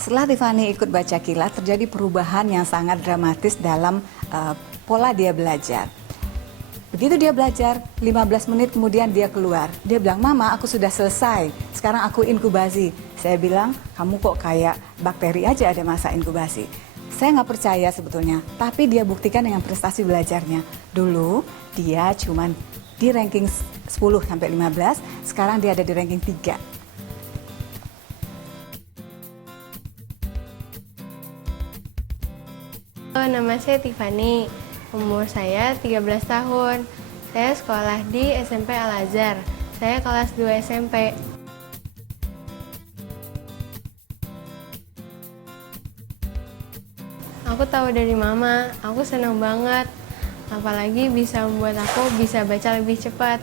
Setelah Tiffany ikut baca kilat, terjadi perubahan yang sangat dramatis dalam pola dia belajar. Begitu dia belajar, 15 menit kemudian dia keluar. Dia bilang, "Mama, aku sudah selesai. Sekarang aku inkubasi." Saya bilang, "Kamu kok kayak bakteri aja ada masa inkubasi." Saya nggak percaya sebetulnya, tapi dia buktikan dengan prestasi belajarnya. Dulu dia cuman di ranking 10-15, sekarang dia ada di ranking 3. Nama saya Tiffany, umur saya 13 tahun. Saya sekolah di SMP Al-Azhar. Saya kelas 2 SMP. Aku tahu dari mama, aku senang banget. Apalagi bisa membuat aku bisa baca lebih cepat.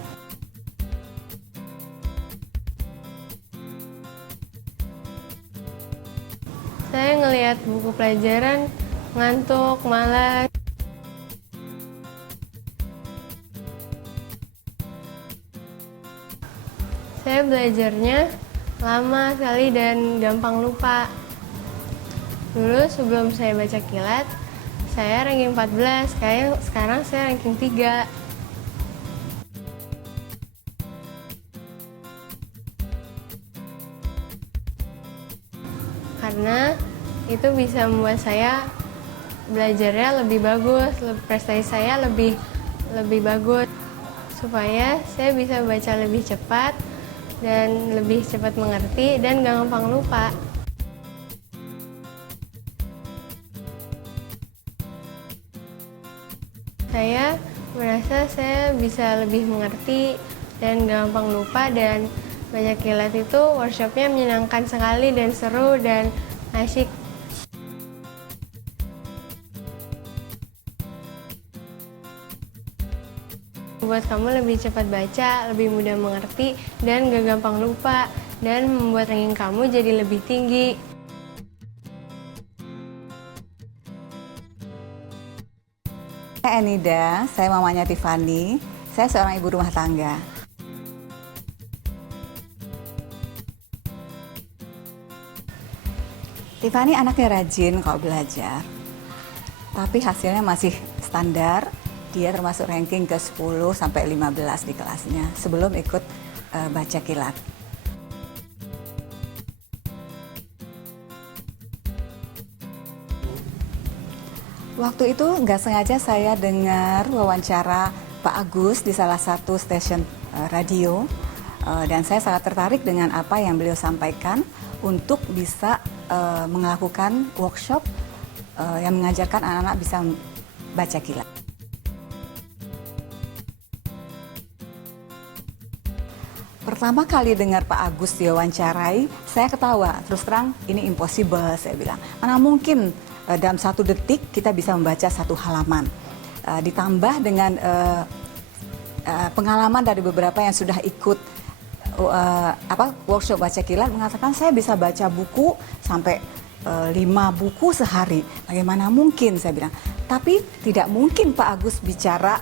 Saya ngelihat buku pelajaran, ngantuk, malas. Saya belajarnya lama sekali dan gampang lupa. Dulu sebelum saya baca kilat, saya ranking 14, sekarang saya ranking 3. Karena itu bisa membuat saya belajarnya lebih bagus, prestasi saya lebih bagus, supaya saya bisa baca lebih cepat dan lebih cepat mengerti dan gak gampang lupa. Saya merasa saya bisa lebih mengerti dan gak gampang lupa, dan baca kilat itu workshopnya menyenangkan sekali dan seru dan asyik. Membuat kamu lebih cepat baca, lebih mudah mengerti, dan gak gampang lupa, dan membuat ranking kamu jadi lebih tinggi. Saya Enida, saya mamanya Tiffany, saya seorang ibu rumah tangga. Tiffany anaknya rajin kalau belajar, tapi hasilnya masih standar. Dia termasuk ranking ke 10-15 di kelasnya sebelum ikut baca kilat. Waktu itu nggak sengaja saya dengar wawancara Pak Agus di salah satu stasiun radio, dan saya sangat tertarik dengan apa yang beliau sampaikan untuk bisa melakukan workshop yang mengajarkan anak-anak bisa baca kilat. Pertama kali dengar Pak Agus diwawancarai, saya ketawa. Terus terang, ini impossible, saya bilang. Mana mungkin dalam 1 detik kita bisa membaca 1 halaman. Ditambah dengan pengalaman dari beberapa yang sudah ikut workshop baca kilat, mengatakan saya bisa baca buku sampai 5 buku sehari. Bagaimana mungkin, saya bilang. Tapi tidak mungkin Pak Agus bicara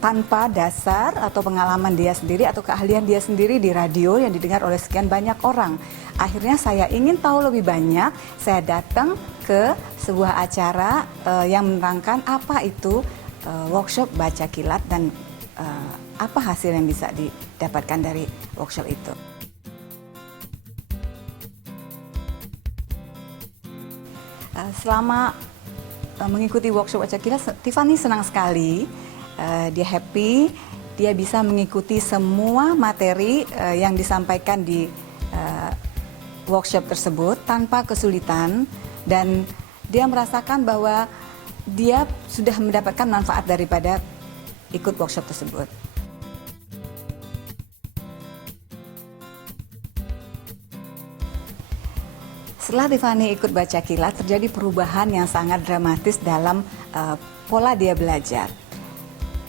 tanpa dasar atau pengalaman dia sendiri atau keahlian dia sendiri di radio yang didengar oleh sekian banyak orang. Akhirnya saya ingin tahu lebih banyak, saya datang ke sebuah acara yang menerangkan apa itu workshop baca kilat dan apa hasil yang bisa didapatkan dari workshop itu. Selama mengikuti workshop baca kilat, Tiffany senang sekali, dia happy, dia bisa mengikuti semua materi yang disampaikan di workshop tersebut tanpa kesulitan, dan dia merasakan bahwa dia sudah mendapatkan manfaat daripada ikut workshop tersebut. Setelah Tiffany ikut baca kilat, terjadi perubahan yang sangat dramatis dalam pola dia belajar.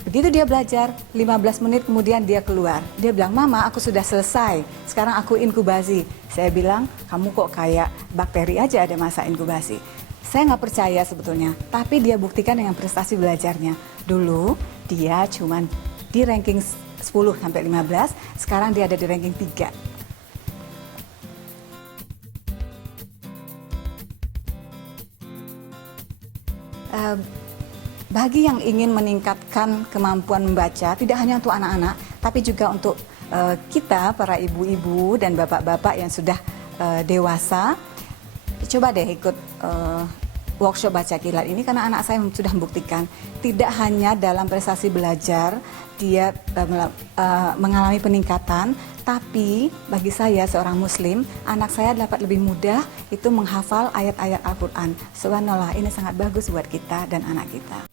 Begitu dia belajar, 15 menit kemudian dia keluar. Dia bilang, "Mama, aku sudah selesai. Sekarang aku inkubasi." Saya bilang, "Kamu kok kayak bakteri aja ada masa inkubasi." Saya nggak percaya sebetulnya, tapi dia buktikan dengan prestasi belajarnya. Dulu dia cuman di ranking 10-15, sekarang dia ada di ranking 3. eh, bagi yang ingin meningkatkan kemampuan membaca, tidak hanya untuk anak-anak, tapi juga untuk kita, para ibu-ibu dan bapak-bapak yang sudah dewasa, coba deh ikut workshop baca kilat ini, karena anak saya sudah membuktikan tidak hanya dalam prestasi belajar dia mengalami peningkatan, tapi bagi saya seorang muslim, anak saya dapat lebih mudah itu menghafal ayat-ayat Al-Quran. Subhanallah, ini sangat bagus buat kita dan anak kita.